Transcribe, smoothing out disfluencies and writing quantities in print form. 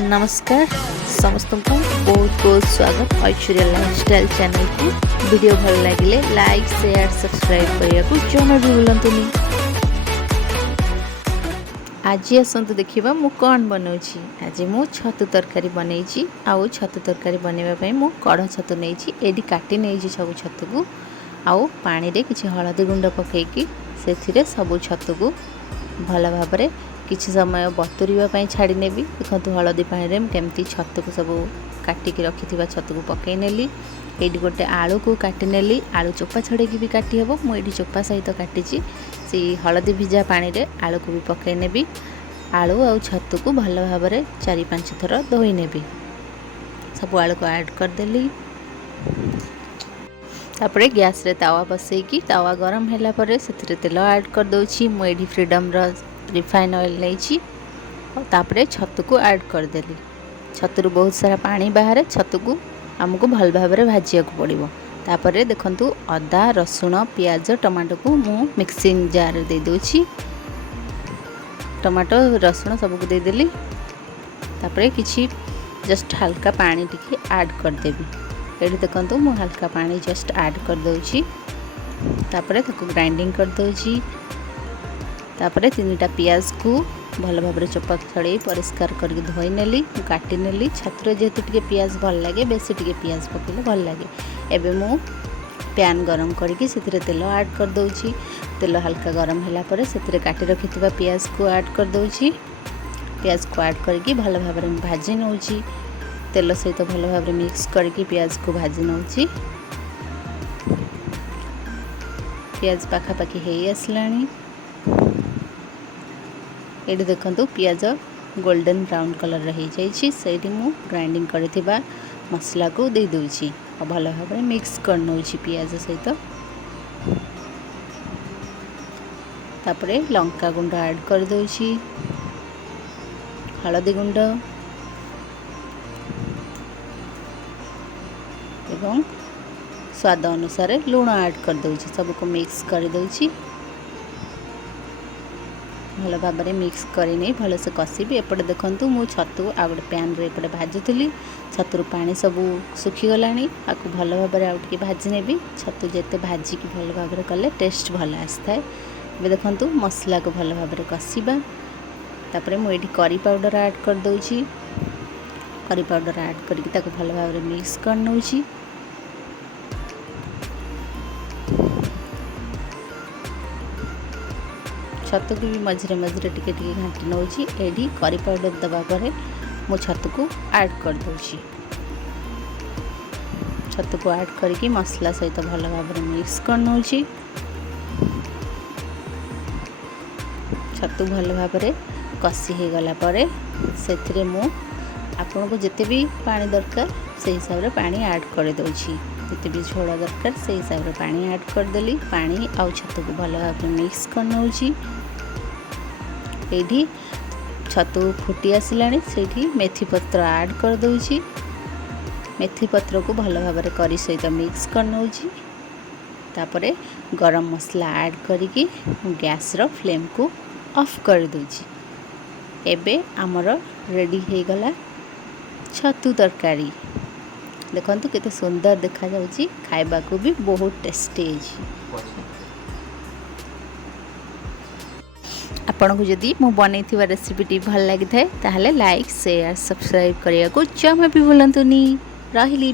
नमस्कार समस्त को बहुत बहुत स्वागत ऐश्वर्या लाइफस्टाइल चैनल को। वीडियो भल लगे लाइक शेयर सब्सक्राइब करने को जमा भी भूलतुनि। आज आसतु देखा मु कौन बनाऊँगी। आज मु छतु तरकारी बनई आउ छतु तरकारी बनवाई मु कढ़ छतु नहीं एडी काटी नहीं सब छतु को आउ पानी रे किछि हळदी गुंड पकईकी से सबु छतु को भल भाव किछि समय बतुरिबा छाड़ी नेबी। देखो हलदी पानी रे केमती छतु को सब काटिकी रखि छतु को पकई नेली। एडी गोटे आलू को काटी नेली। आलू चोपा छड़ेकी भी काटी हेबो। मु एडी चोपा सहित काटिची। से हलदी भिजा पानी रे आलू को भी पकई नेबी। आलू और छतु को भल भाव 4-5 थर धोई नेबी। सब आलू को ऐड कर देली। तापरे गैस रे तावा बसैकी तावा गरम होला परे सेथिरे तेल ऐड कर दोछि। मु एडी फ्रीडम रो रिफाइन ऑयल लेछि। तापरे छतु को ऐड कर देली। छतु बहुत सारा पानी बाहर छतु को हमको भल भाव भाजिया को पड़िबो। तापरे देखंतु अदा रसुण प्याज टमाटो को मु मिक्सिंग जार दे दोछि। टमाटो रसुण सब को दे देली। तापरे किछि जस्ट हल्का पानी टिके ऐड कर देबी। एठी देखंतु मु हल्का पानी जस्ट ऐड कर दोछि। तापरे ताको ग्राइंडिंग कर दोछि। तापरे 3टा प्याज को भल भाव चोपा छड़े परिष्कार करके धोई नेली। काटी नेली। छतुरे जेहेतु टिके प्याज भल लगे बेसी टिके प्याज पकेले भल लगे। एबे मु पैन गरम करके सेतिरे तेल ऐड कर दोछि। तेल हल्का गरम होला परे सेतिरे काटी रखिथिबा प्याज को ऐड कर दोछि। प्याज को ऐड करके भल भाव भाजी नउछि। तेल सहित भल भाव मिक्स करके प्याज को भाजी नउछि। प्याज पाखापाखि हे आसलानी। ये देखंतु प्याज गोल्डन ब्राउन कलर रही जाइछि। सेठी मु ग्राइंडिंग करथिबा मसला को दे दोछि और भल भाव मिक्स कर नउछि प्याज सहित। तापरे लंका गुंड ऐड कर दोछि। हळदी गुंड एवं स्वाद अनुसार लूण ऐड कर दोछि। सबको मिक्स कर दोछि। भल भाव मिक्स करनी भल से कषिबी। एपटे देखंतु मु छतु आ गोटे पैन रे एपटे भाजुथली। छतुर पानी सब सुखीगलानी। आपको भल भाव आउ टिके भाजी नेबी। छतु जेते भाजिकी भल भाव कले टेस्ट भल आसଥାଏ। ए देखंतु मसला को भल भाव कषिबा। तापरे मु एठी करी पाउडर ऐड कर दोछि। करी पाउडर ऐड करके ताको भल भाव मिक्स कर नउछि। छतु को भी मझे मझे टिके घाटी नउछि। एडी करी पाउडर दबा परे मु छतु को ऐड कर दोछि। छतु को ऐड करके मसला सहित भल भाव मिक्स कर नउछि। छतु भल भाव कषि हो गला परे सेथिरे मु आपन को जते भी पानी दरकार से हिसाब रे पानी ऐड कर दोछि। जते भी झोल दरकार से हिसाब रे पानी ऐड कर देली। पानी आउ छतु को भल भाव मिक्स कर नउछि। एठी छतु फुटी आसिलानी। सेठी मेथी पत्र ऐड कर दोछि। मेथी पत्र को भल भाव करी सहित मिक्स कर नउछि। तापरे गरम मसला ऐड करिकी गैस रो फ्लेम को ऑफ कर दोछि। एबे हमर रेडी हे गला छतु तरकारी। देखंतु केते सुंदर देखा जाउछि। खाइबा को भी बहुत टेस्टी है। आपन को जदि मु बनैथिबा रेसिपीटी भल लागि थाए ताहले लाइक शेयर सब्सक्राइब करिया को जमा भी भूलंतुनी। रहिली।